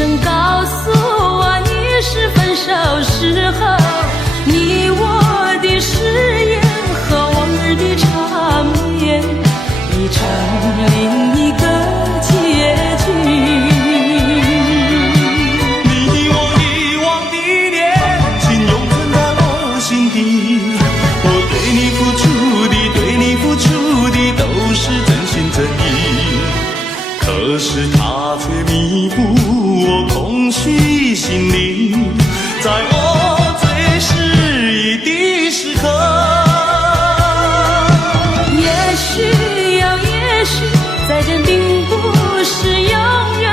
声告诉我你是分手时候你我的誓言和往日的缠绵已成另一个结局。你我遗忘的恋情永存在我心底，我对你付出的都是真心真意，可是他却弥补我空虚心灵，在我最失意的时刻。也许再见并不是永远，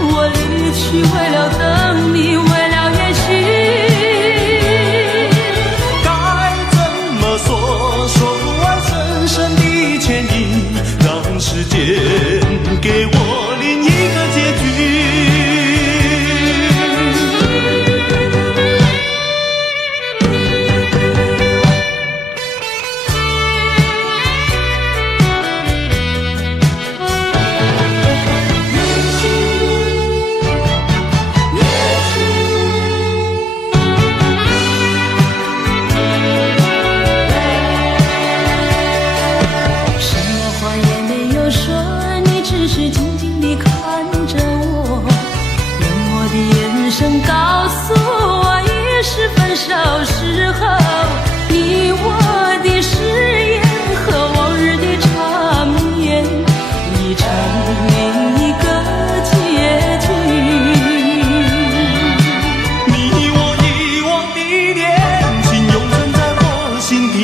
我离去为了等你，为了也许该怎么说不完深深的歉意，让时间给我另一个结局。告诉我已是分手时候你我的誓言和往日的缠绵已成另一个结局。你我遗忘的恋情永存在我心底，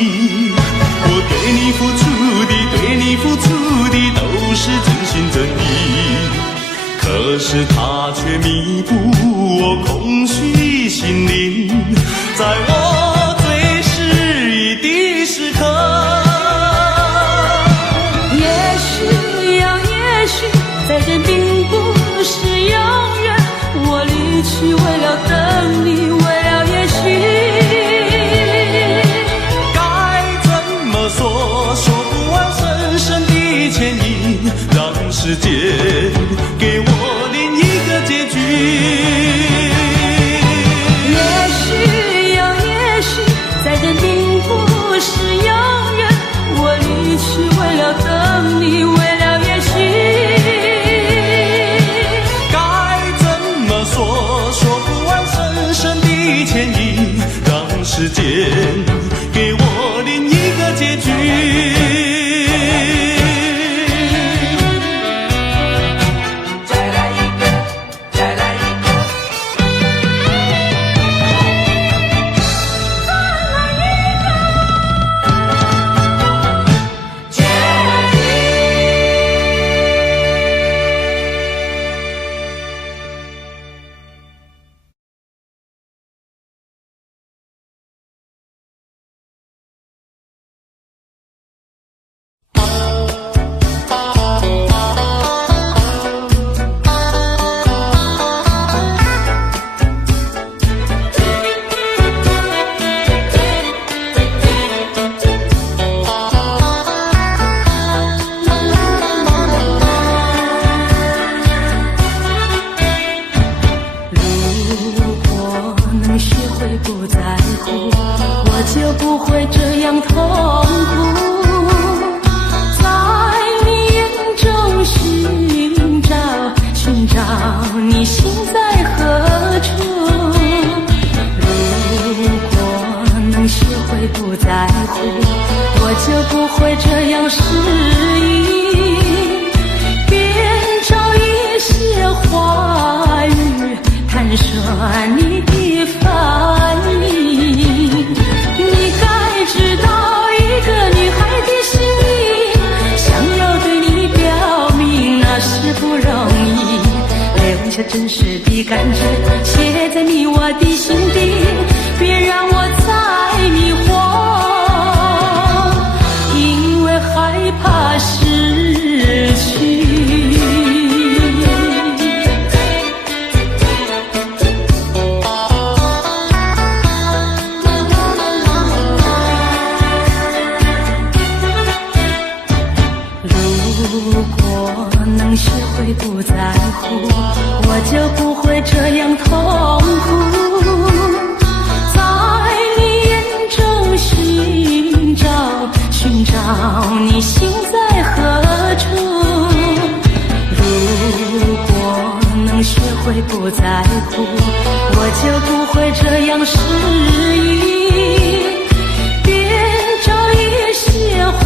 我对你付出的都是真心真意，可是他却弥补我空虚心灵，在我最失意的时刻。也许再见并不是永远，我离去为了等你，为了也许该怎么说不完深深的歉意，让时间给我另一个结局。也许再见并不是永远，我离去为了等你，为了也许该怎么说不完深深的歉意，让时间给我另一个结局。真实的感觉写在你我的心底，别让我再迷惑，因为害怕失去。如果能学会不在乎，我我就不会这样痛苦。在你眼中寻找你心在何处。如果能学会不在乎，我就不会这样失意。别找一些话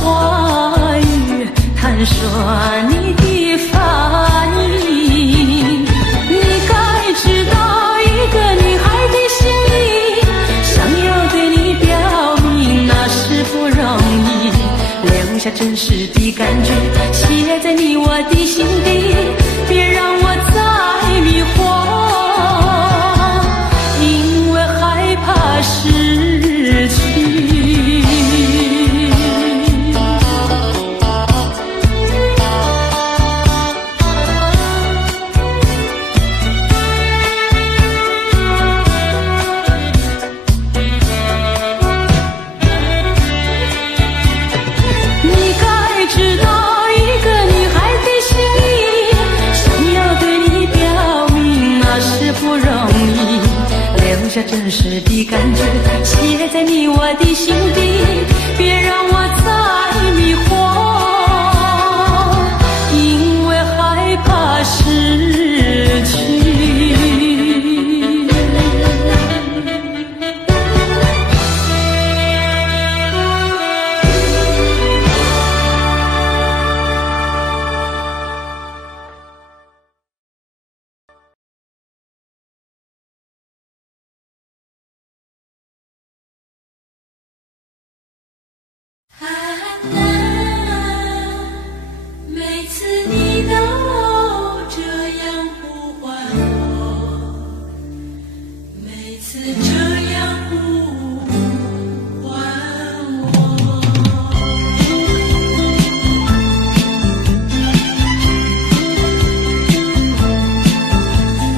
语谈说你的发音。你该知道一个女孩的心意，想要对你表明那是不容易，留下真实的感觉写在你我的心底，别让我再迷惑，因为害怕失去。真实的感觉写在你我的心底，别让我再迷惑，因为害怕失去。每次你都这样呼唤我，每次这样呼唤我。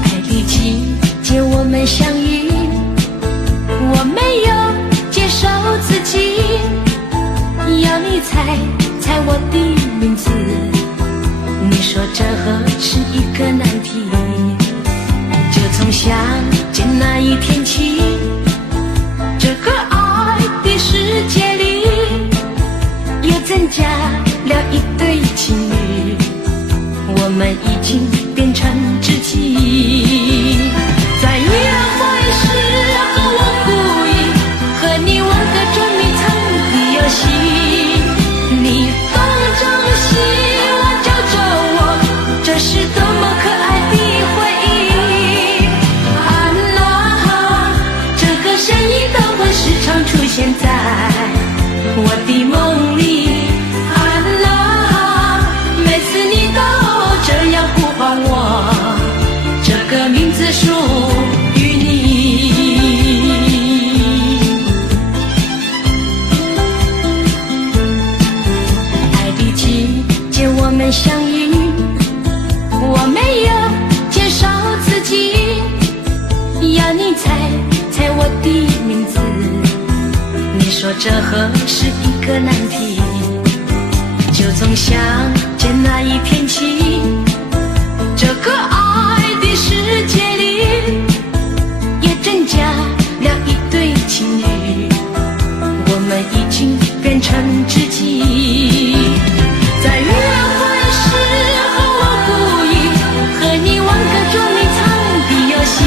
爱的季节我们相遇，我没有介绍自己，要你猜我的名字，你说这何是一个难题。就从相见那一天起，这个爱的世界里又增加了一对情侣，我们已经变成知己。在约会时和我故意和你玩个捉迷藏的游戏，你放掌心，我找我，这是多么可爱的回忆。啊啦，这个声音都会时常出现在我的梦里。啊啦，每次你都这样呼唤我，这个名字属于你。我们相遇，我没有介绍自己，要你猜我的名字，你说这何是一个难题。就从相见那一天起，这个爱的世界里也增加了一对情侣，我们已经变成知己。在约会时和我故意和你玩个捉迷藏的游戏，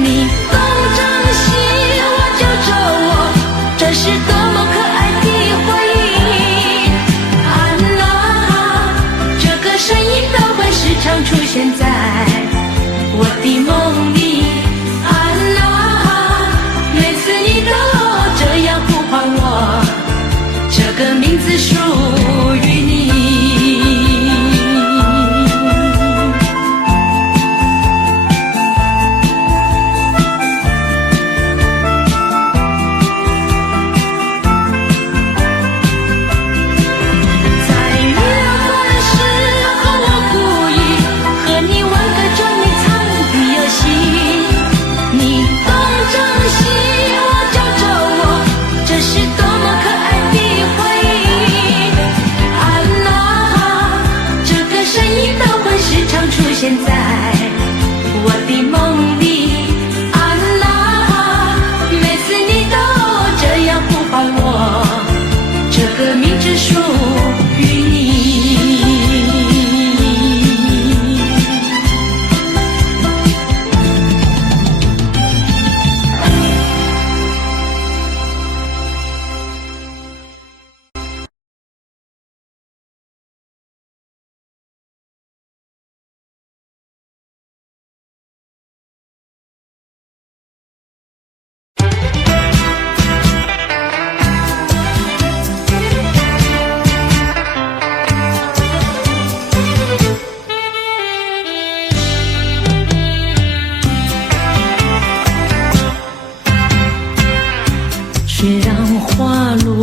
你放掌心，我找我，这是多么可爱的回忆。啊啦，这个声音都会时常出现在我的梦里。啊啦，每次你都这样呼唤我，这个名字属于你。在约会时和我故意和你玩个捉迷藏的游戏，你放掌心，我找我，这是多么可爱的回忆。啊啦，这个声音都会时常出现在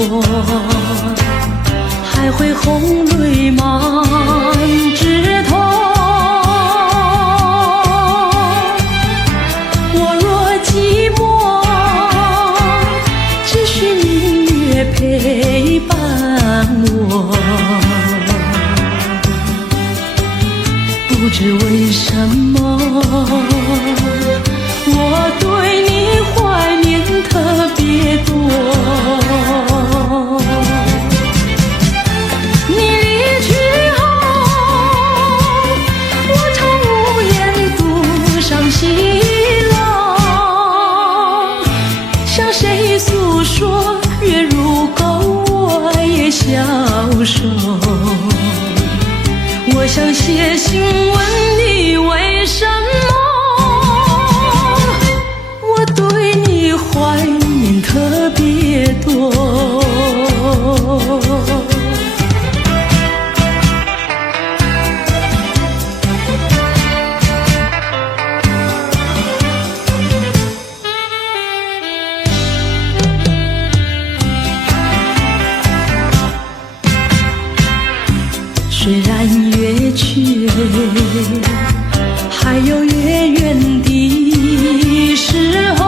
我，还会红泪满枝头。我若寂寞，只需明月陪伴我。不知为什么，我对你怀念特别多。你离去后，我常无言独上西楼，向谁诉说？月如钩，我也消瘦。我想写信问你为什么，我对你怀念特别多。虽然月缺，还有月圆的时候。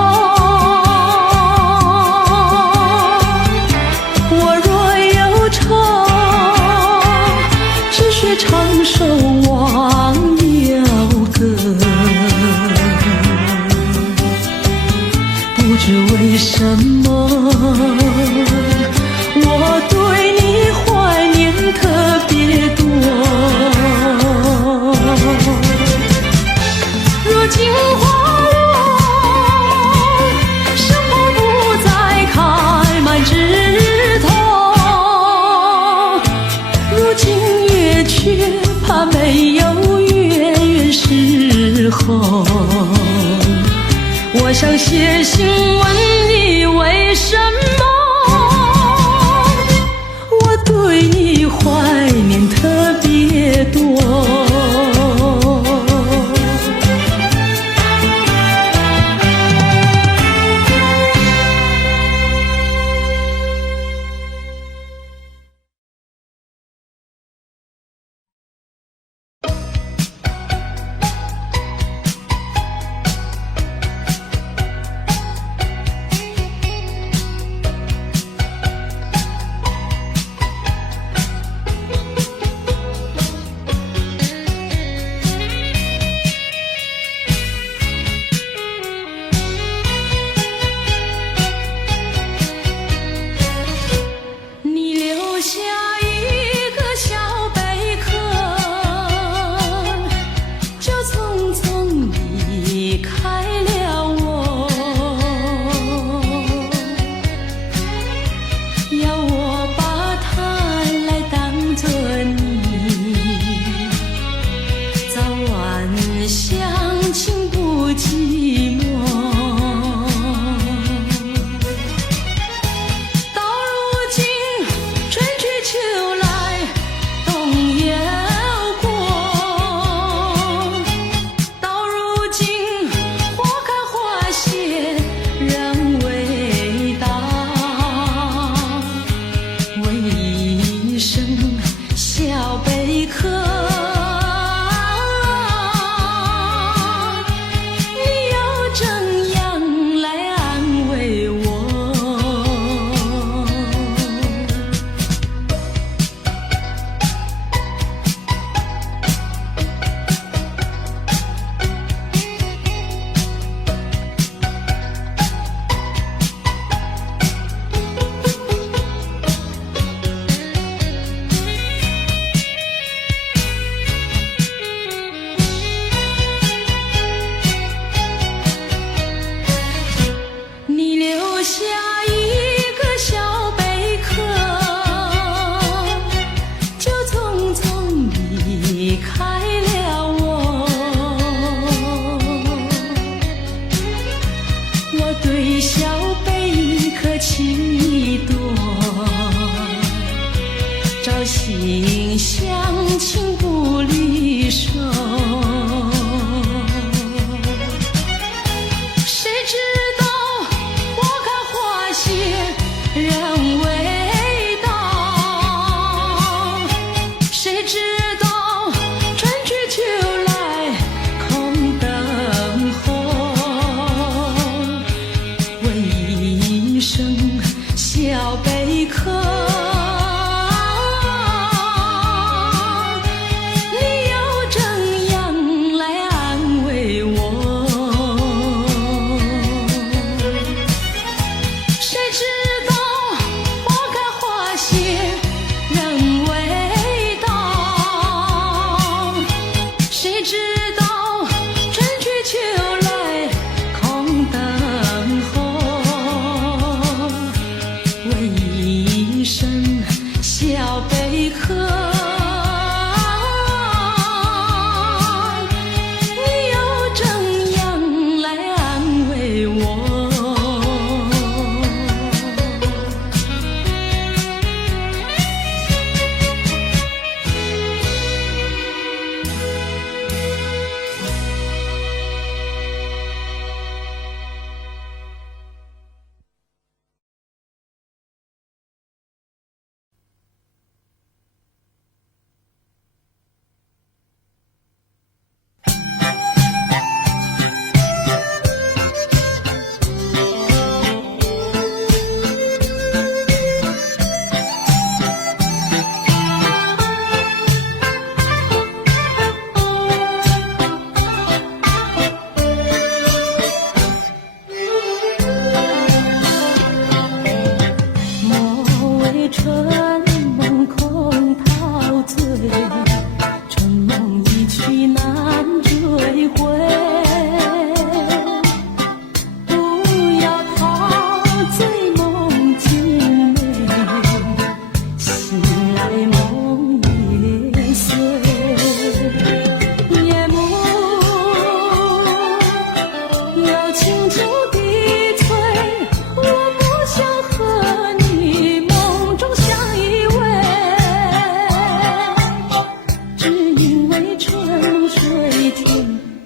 我若忧愁，只需唱首忘忧歌。不知为什么，我对你怀念特别多。如今花落，生活不再开满枝头。如今月缺，怕没有月圆时候。我想写信问你为什么，我对你怀念特别多。小贝壳。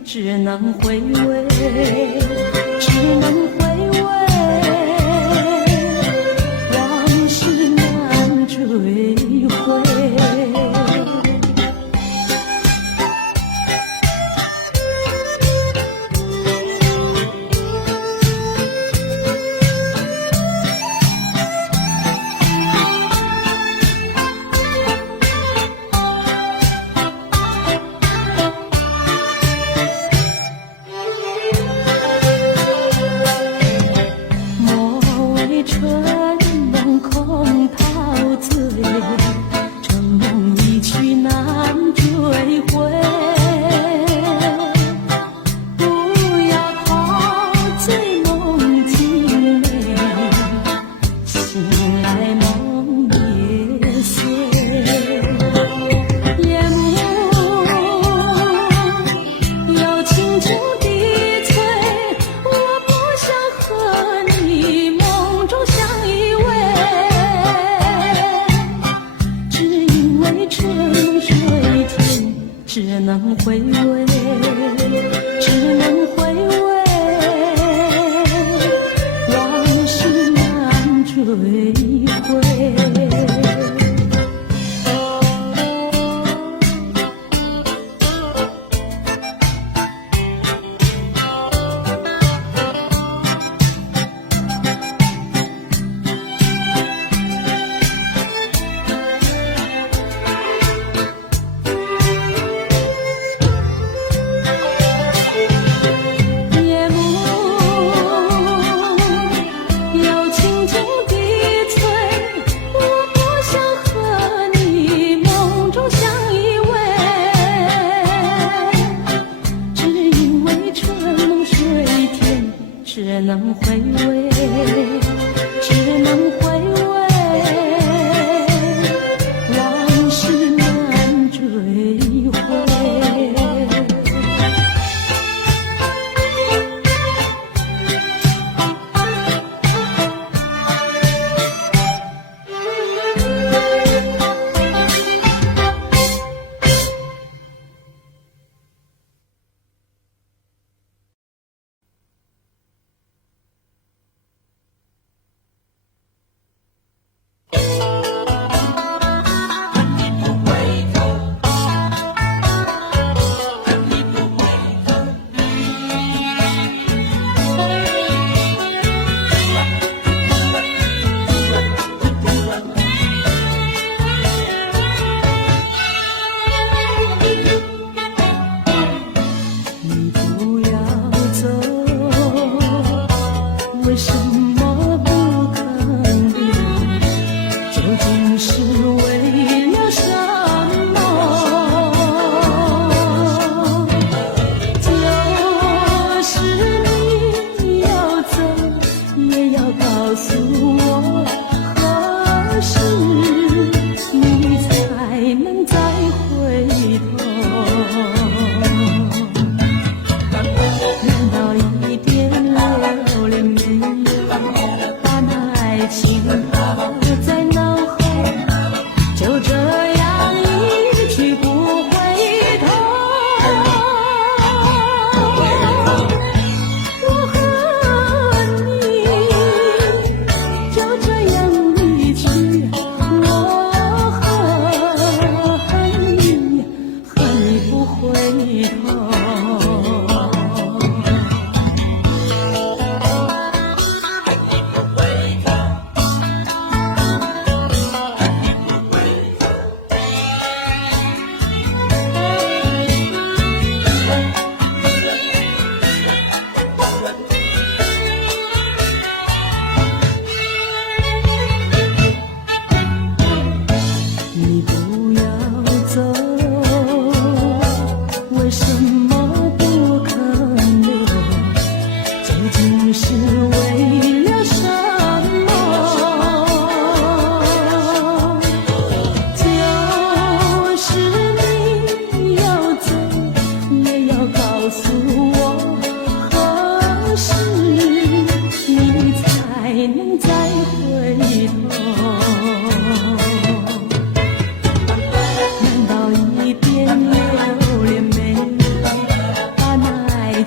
只能回味，只能回味，往事难追回。春梦空陶醉，春梦一去难追回。不要陶醉梦境美，醒来梦也碎。夜幕有轻轻低垂，我不想和你梦中相依偎，只因为春梦水天，只能回味，只能回味，往事难追回。只能回味，只能回味，往事难追回。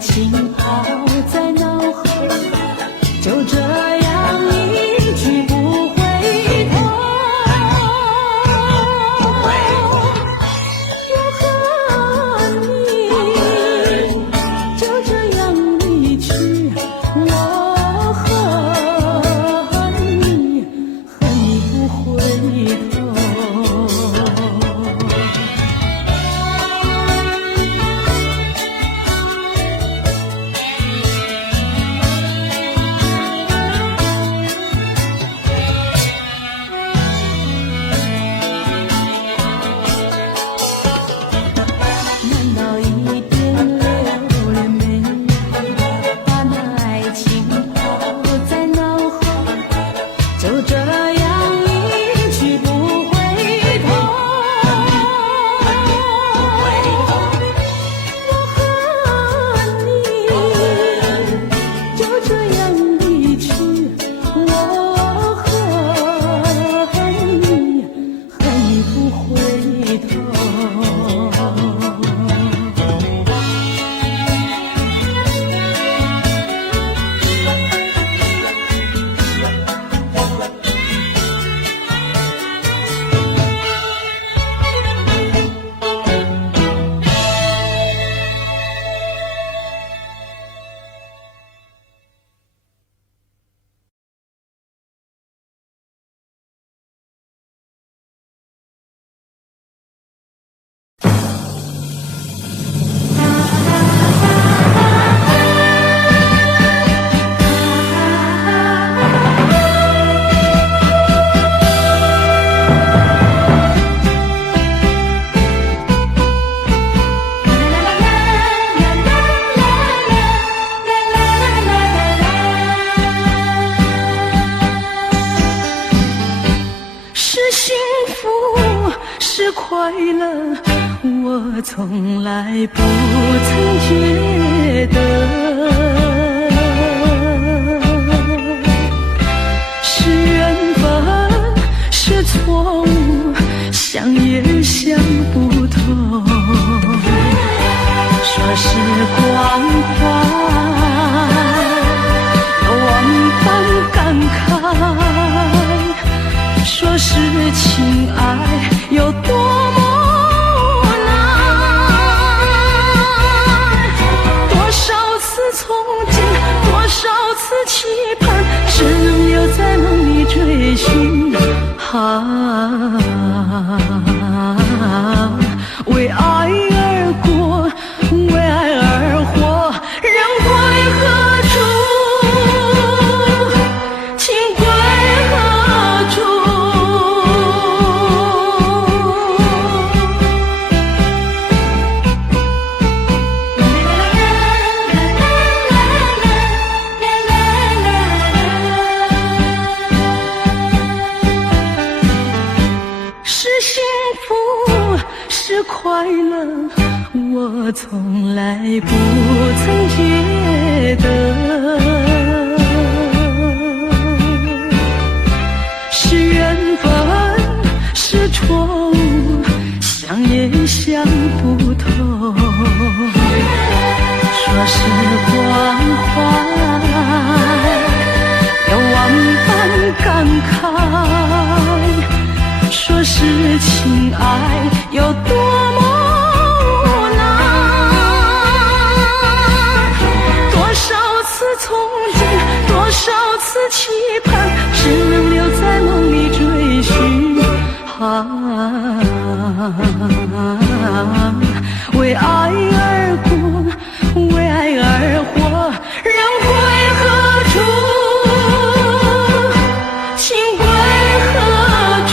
情抛在脑后，就这样一去不回头。我和你就这样离去，我和你不回头。难道一点留恋没有，把那爱情抛在脑后，就这样一去不回头。我和你就这样离去，我和你不回头。是幸福，是快乐，我从来不曾觉得。是缘分，是错误，想也想不透。说时光快，有万般感慨。说是情爱有多么难，多少次憧憬，多少次期盼，只能留在梦里追寻。为爱而过，为爱而活，人归何处？情归何处？是幸福，是快乐，我从来不曾觉得。是缘分，是错误，想也想不透。说时光快，有万般感慨。说是情爱有多么难，多少次憧憬，多少次期盼，只能留在梦里追寻。为爱而过，为爱而活，人归何处？情归何处？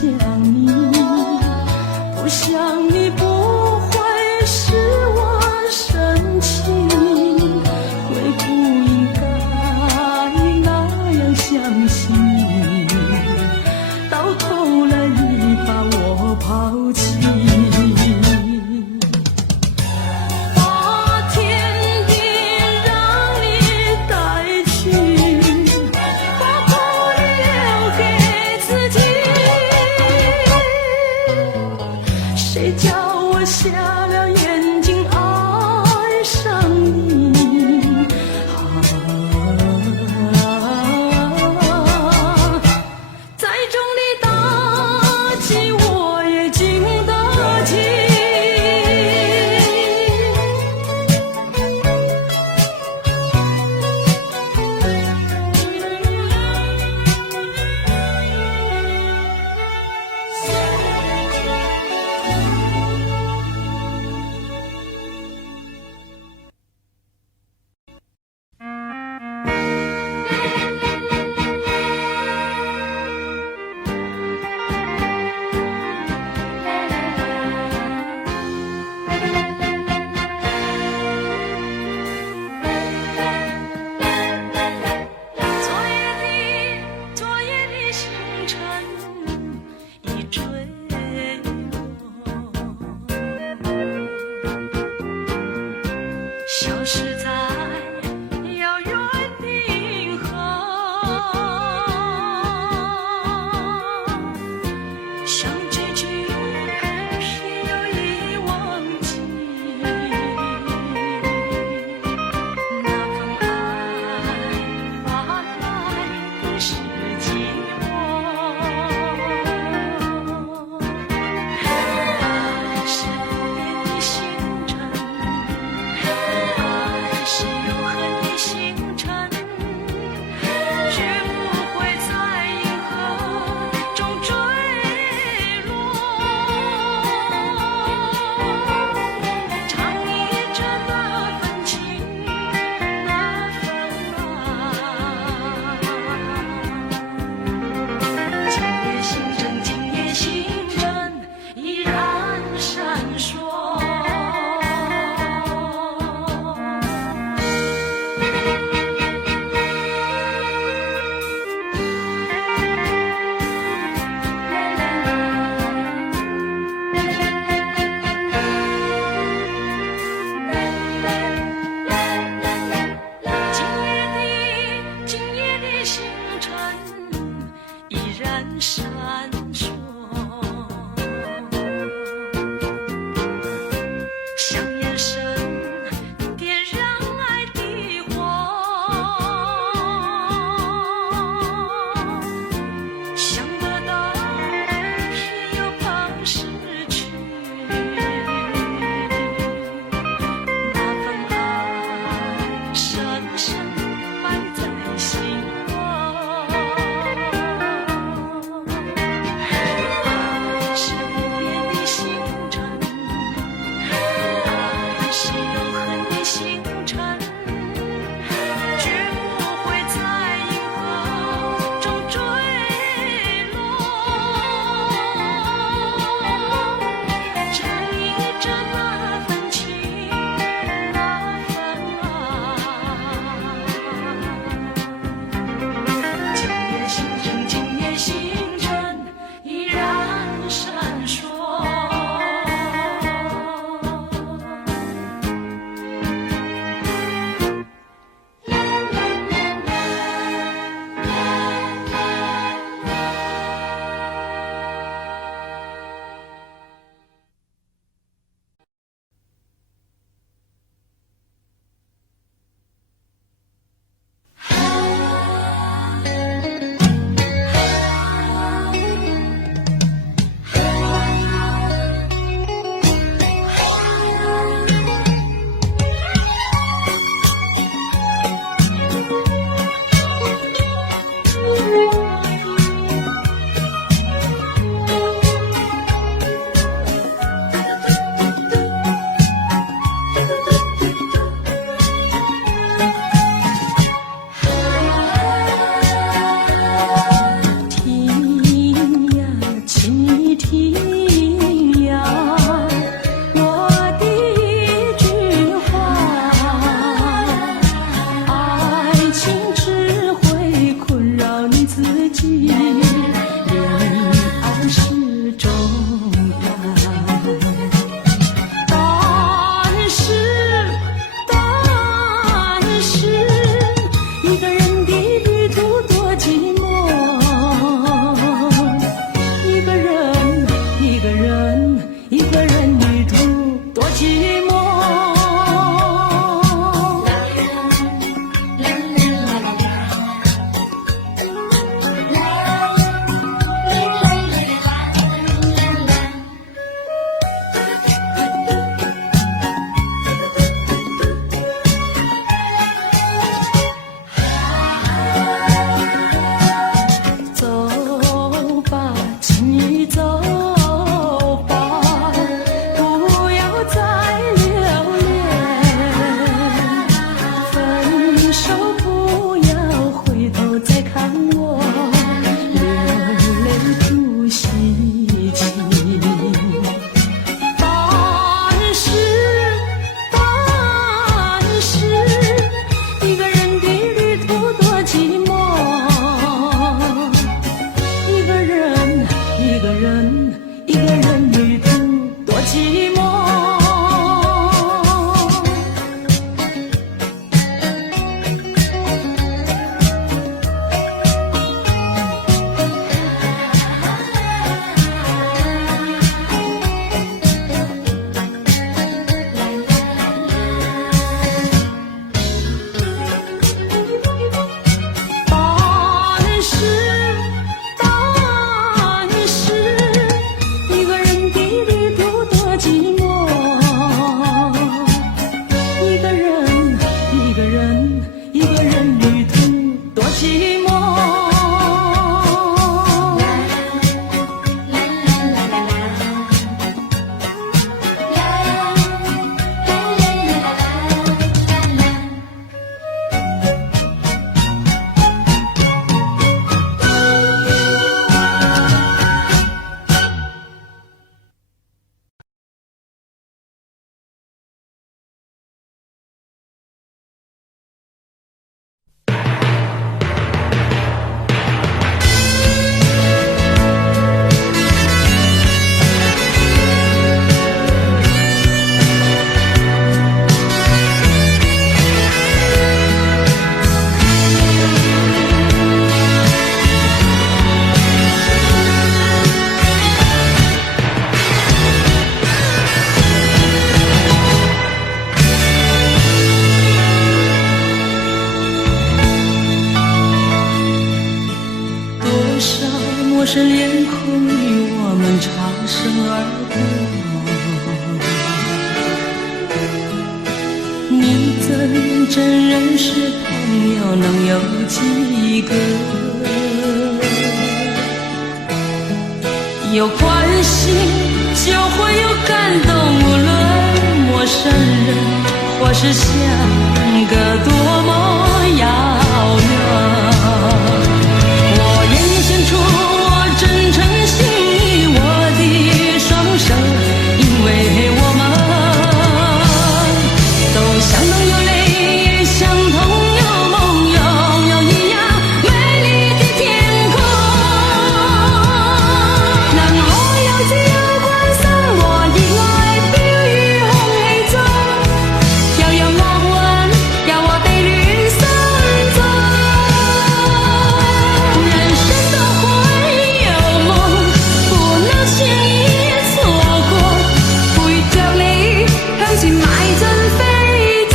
想你，不想你不会使我生气，会不应该那样相信你，到头来你把我抛弃。谁叫我瞎了眼睛爱上你？再重的打击我也经得起。消失在遥远的银河，像结局也有意忘记，那份爱换来的是寂寞。爱是不变的星辰，是永恒的星辰，绝不会在银河中坠身而过。你怎真认识朋友能有几个？有关心就会有感动，无论陌生人或是相隔多么遥远。我愿献出我真诚心意，我的双手，因为我们都相同有泪，相同有梦，拥有一样美丽的天空。能我有自由觀生活熱愛飄於空氣中，又有樂韻由我哋戀心中。人生都會有夢，不能輕易錯過，陪着你向前邁進飛縱。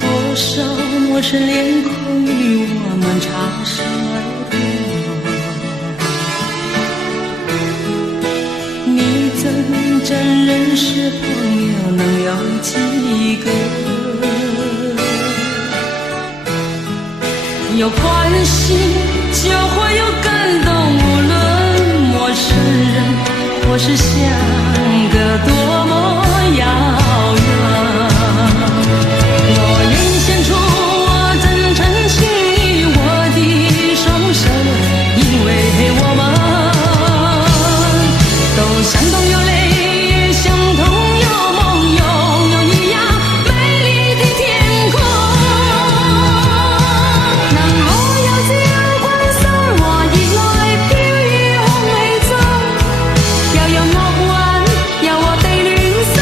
多少陌生脸孔与我们擦身而过，你怎真认识朋友能有几个？有关心就会有感动，无论陌生人或是相隔多么遥远。我愿献出我真诚心意，我的双手，因为我们都相同有泪，相同有梦，拥有一样美丽的天空。能我有自由觀生活熱愛飄於空氣中，又有樂韻由我哋戀心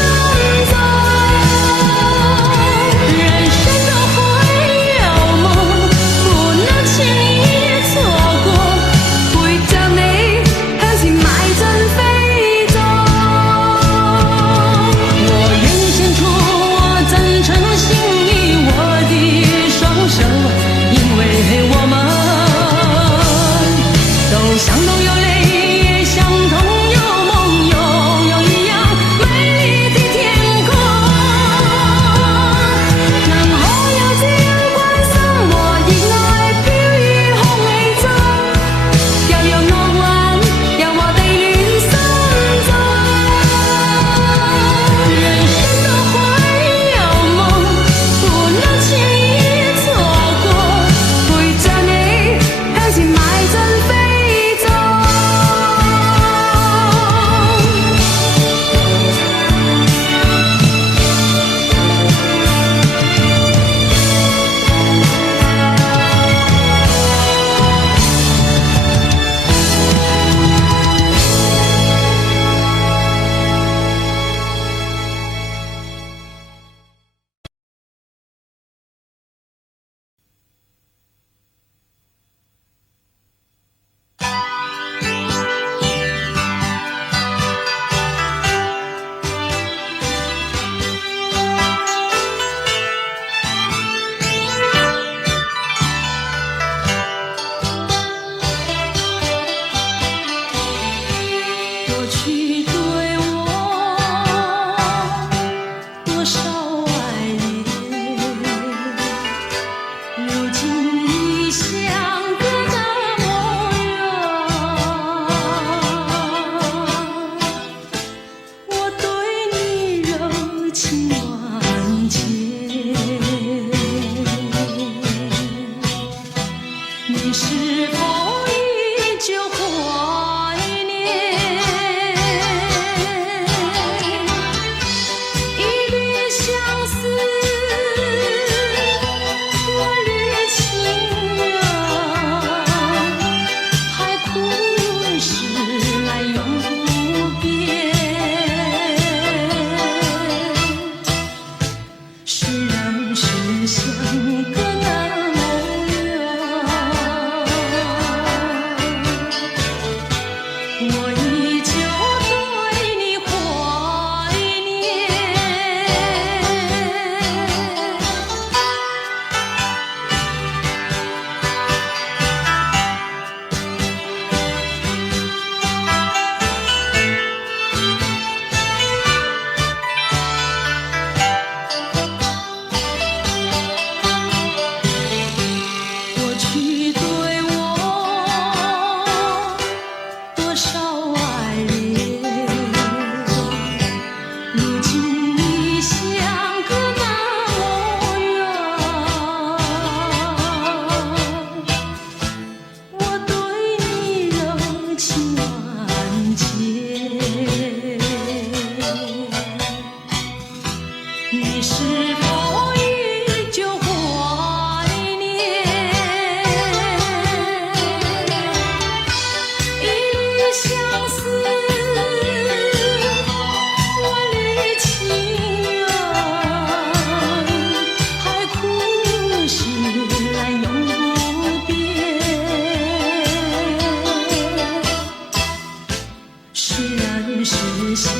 是相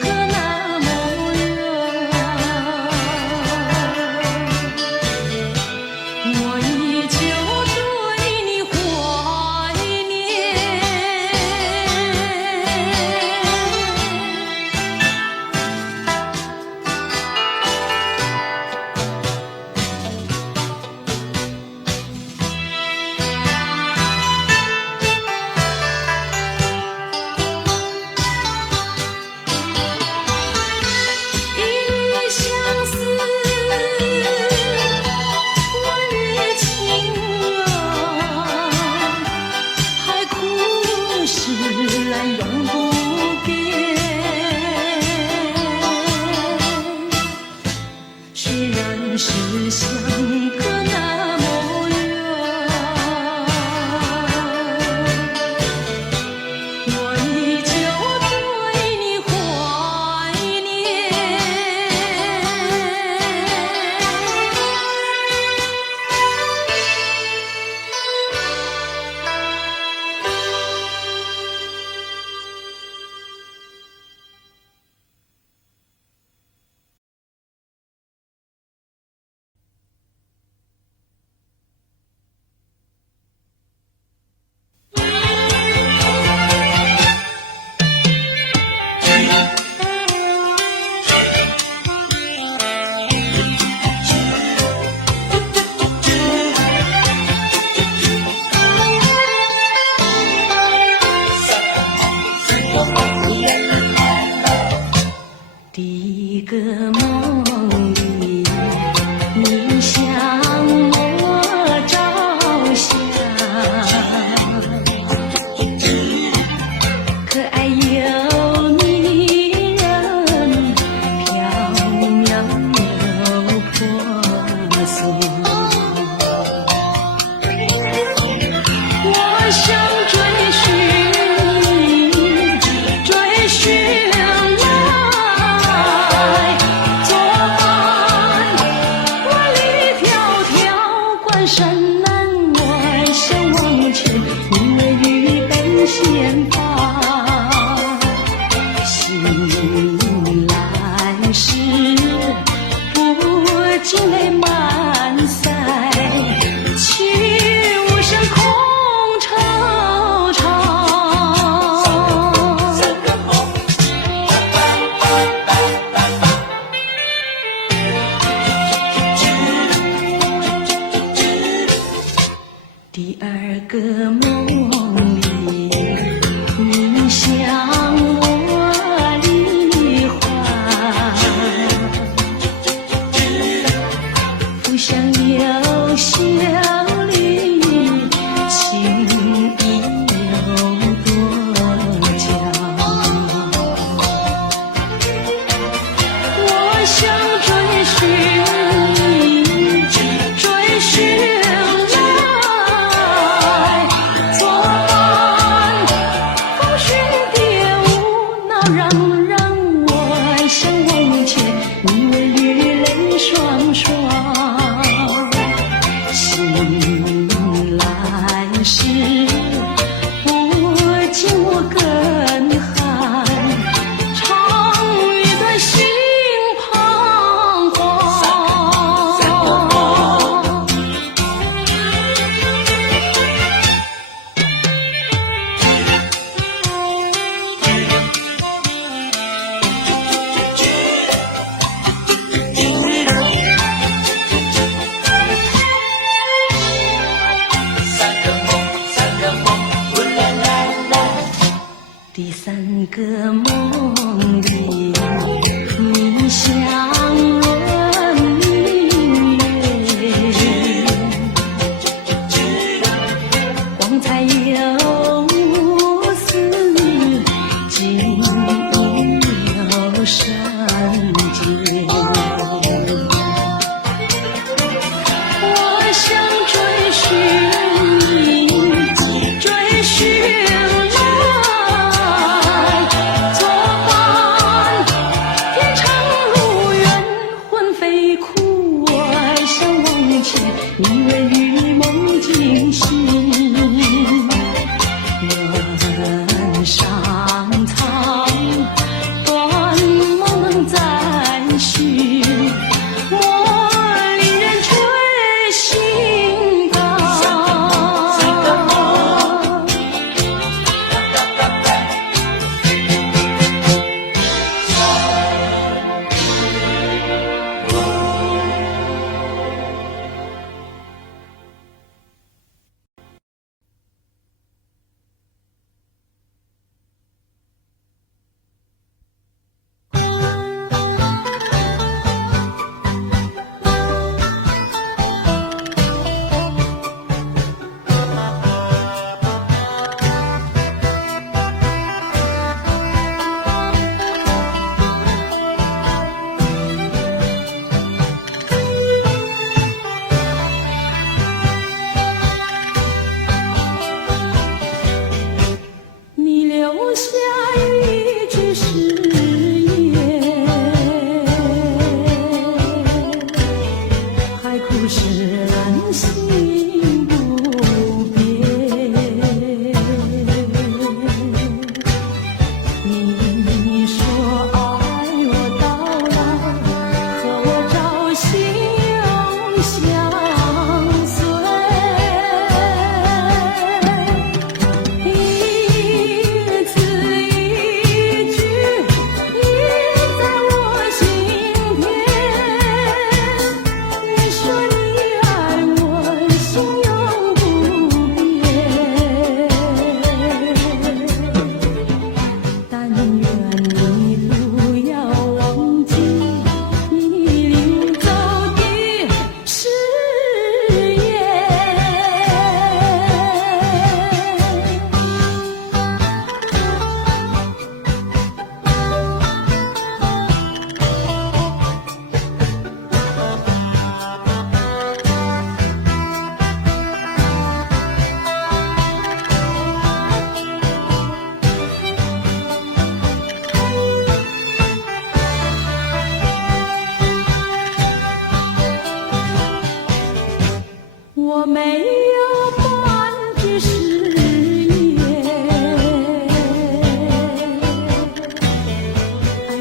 隔那么远，我依旧对你怀念。一相思，万日情啊，海枯石烂永不变。虽然是相隔那么远，我依旧对你怀念。第一个梦里，你向我照相，可爱又迷人，缥缈又婆娑。我想追寻你，追寻山南外，相望前，你为预备先发。醒来时，不禁泪满腮，泣无声空惆怅。第二个梦里，你向我梨花，浮想有笑里，情意有多娇。我想追寻你，追寻你为雨泪双双，醒来时不禁我更寒，唱一段心彷徨。第三个梦里，你向我明月，光彩有丝，景有山间。我想追寻你，追寻你为与梦惊醒，人上苍，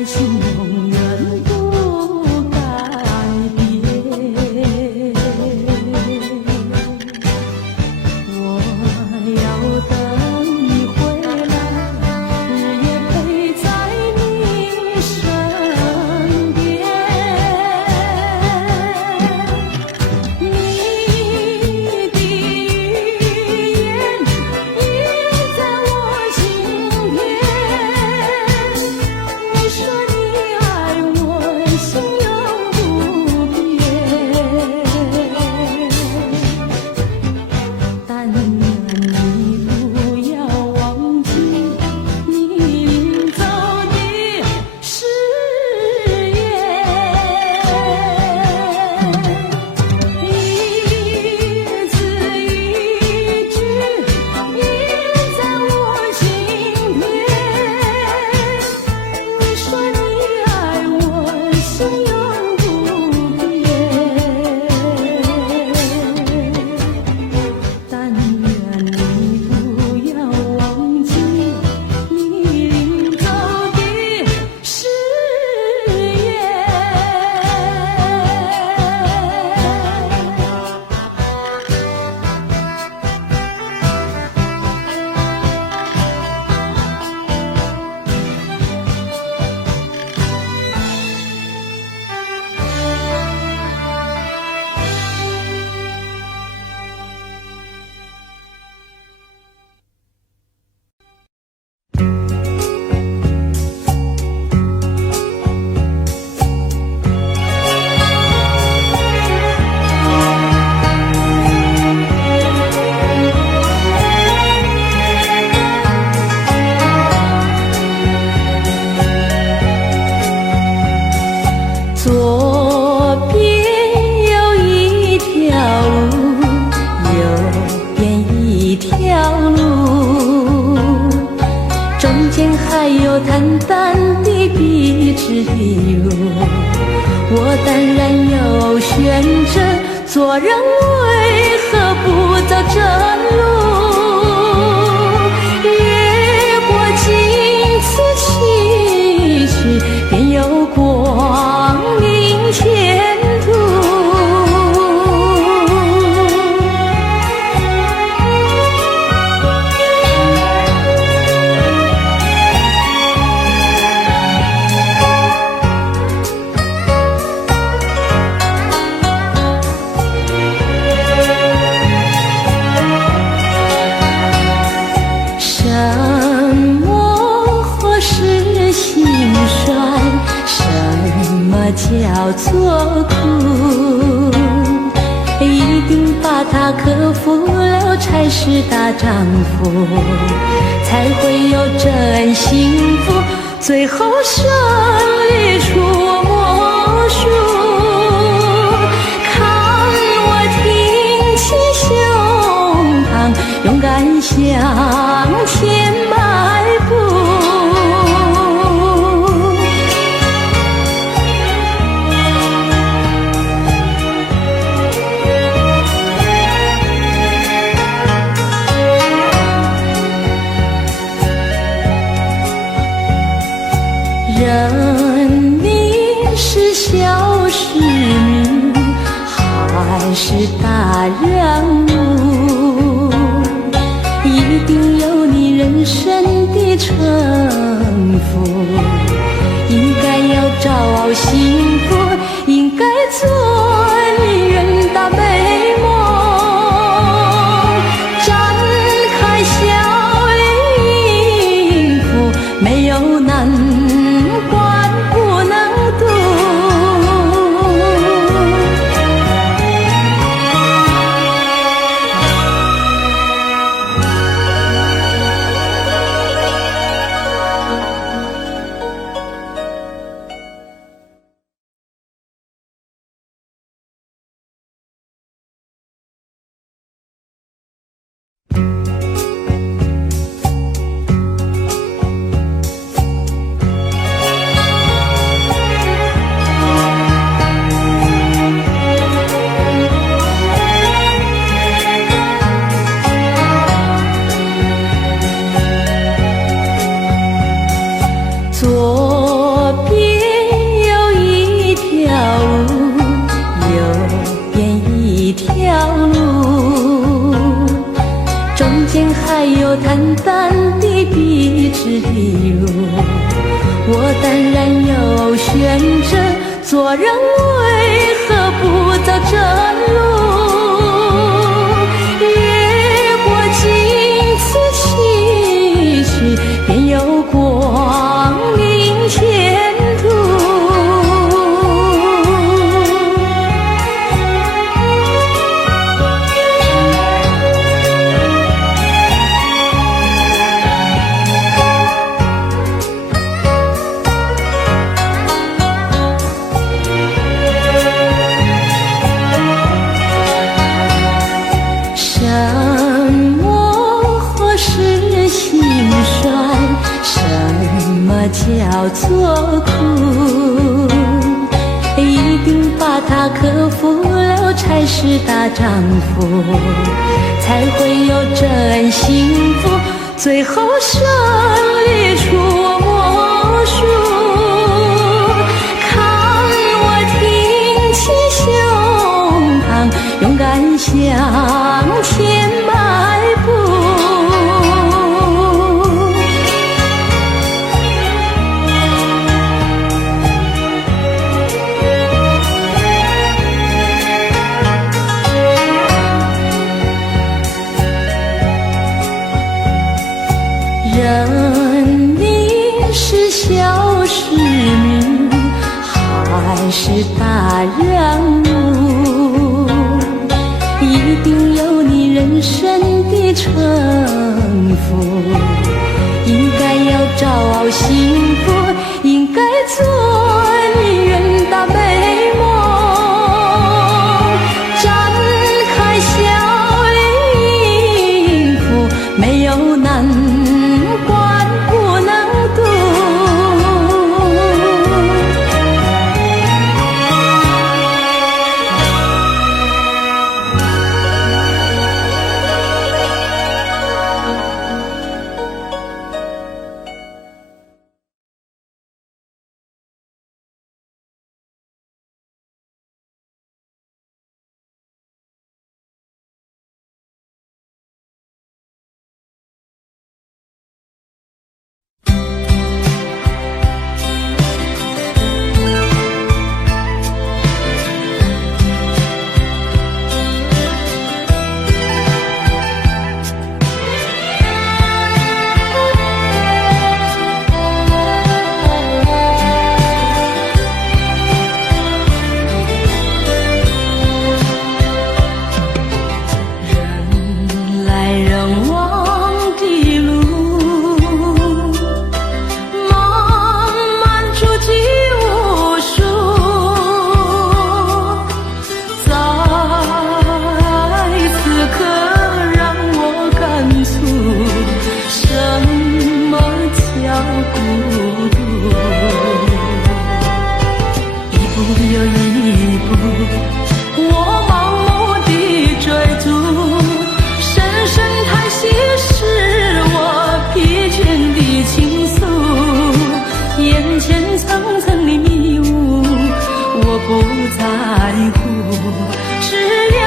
心永远不改变。我要等你回来，日夜陪在你身边。你的语言印在我心田，你说你爱我，心永不变。但愿你不要忘记你临走的誓言，一字一句印在我心田。你说你爱我，心永不变。但愿你不要忘记你临走的誓言。左边有一条路，右边一条路，中间还有坦坦的笔直的路。我当然有选择，做人为何不走这路？越过荆棘崎岖，便有光明前途。什么或是心酸？什么叫做苦？一定把它克服了，才是大丈夫，才会有真幸福，最后胜利出魔术。看我挺起胸膛，勇敢向前迈步。人民是小市民，还是大人物？一定有你人生的城府，应该要找幸福，应该做你远大美梦。展开笑脸迎付，没有难做人为何不走这路？越过荆棘崎岖，便有光明前途。叫做苦，一定把它克服了才是大丈夫，才会有真幸福，最后胜利出我属。看我挺起胸膛，勇敢向前迈步。人民是小市民，还是大人物？一定有你人生的城府，应该要找幸福，应该做你远大美梦。展开笑脸迎付，没有难关不能渡。不在乎，只要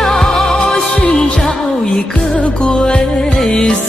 寻找一个归宿。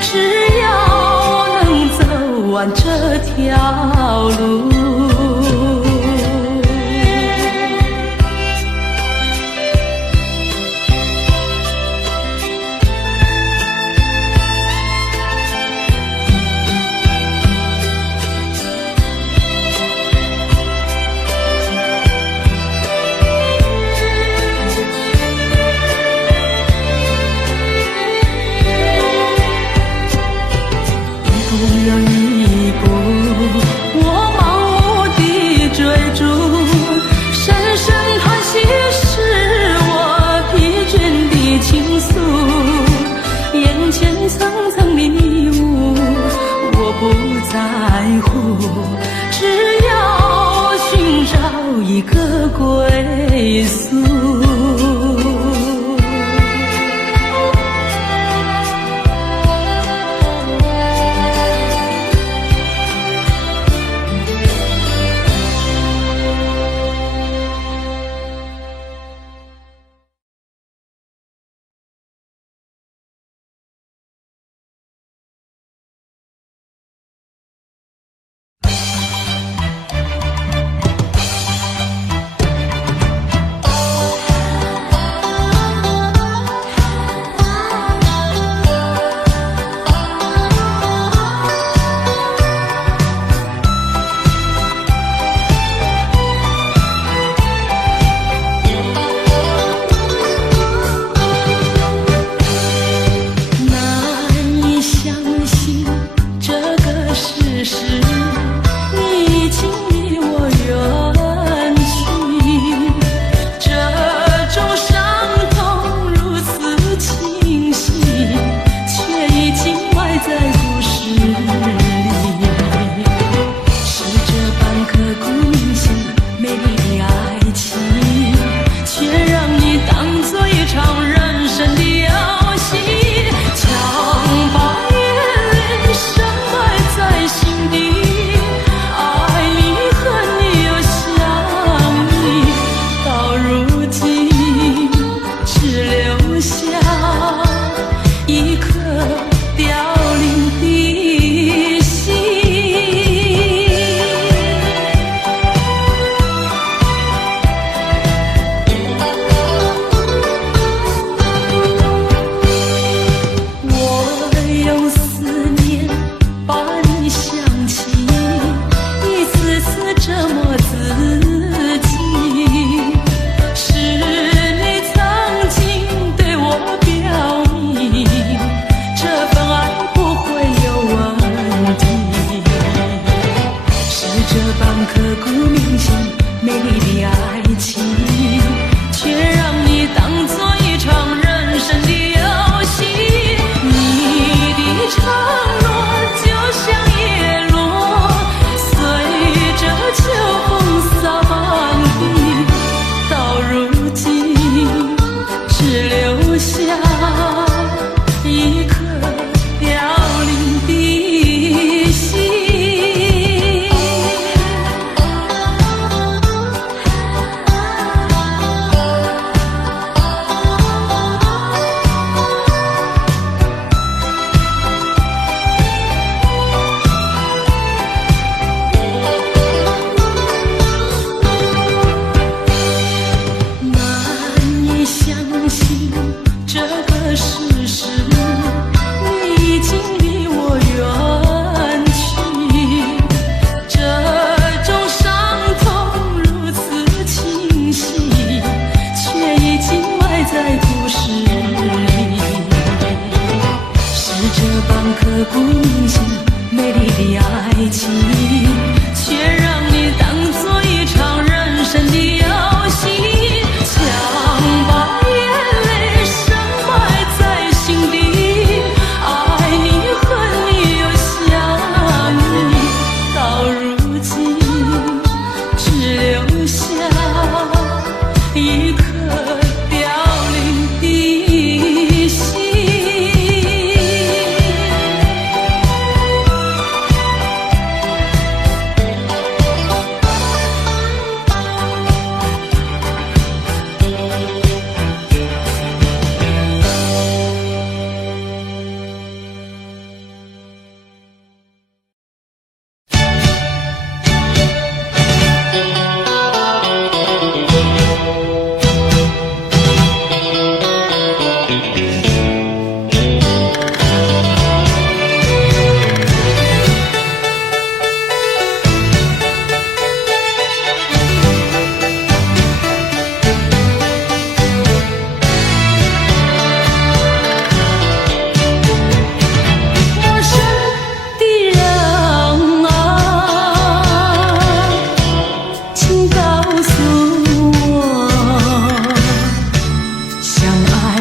只要能走完这条路。诉，眼前层层的迷雾我不在乎，只要寻找一个归宿。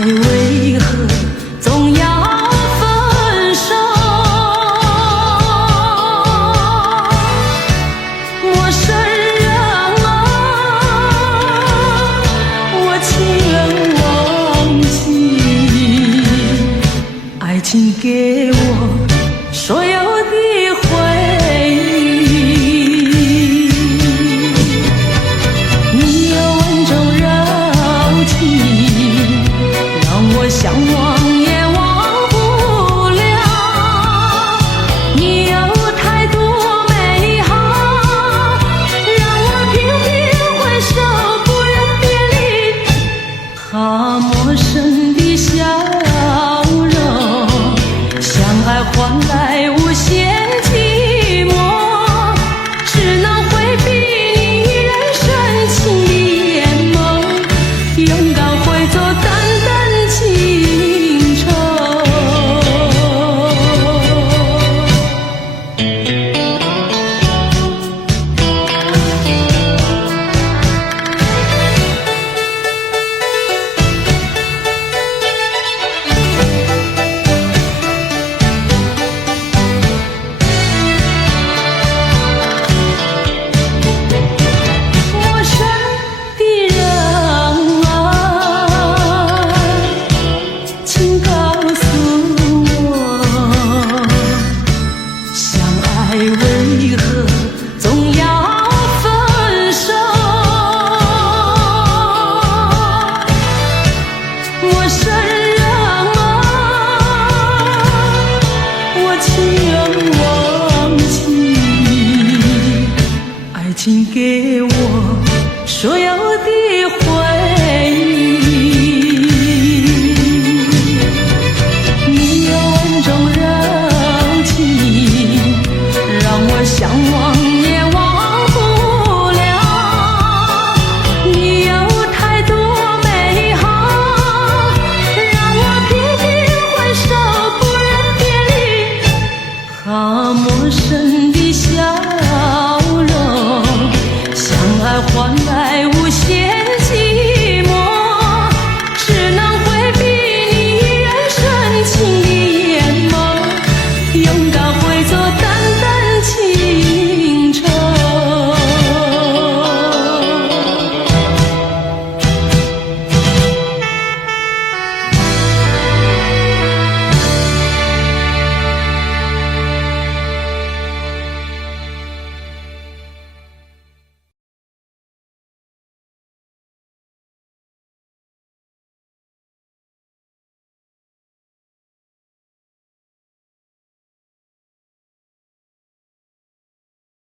为为何总要分手？陌生人啊，我情愿忘记，爱情给我所有的回忆。你有温柔柔情，让我想忘也忘不了。你有太多美好，让我频频回首，不忍别离。他陌生的笑容，相爱换来无限寂寞，只能回避你人深情的眼眸，勇敢会做淡淡情愁。陌生的人啊，请告诉我，相爱为何总要分手？陌生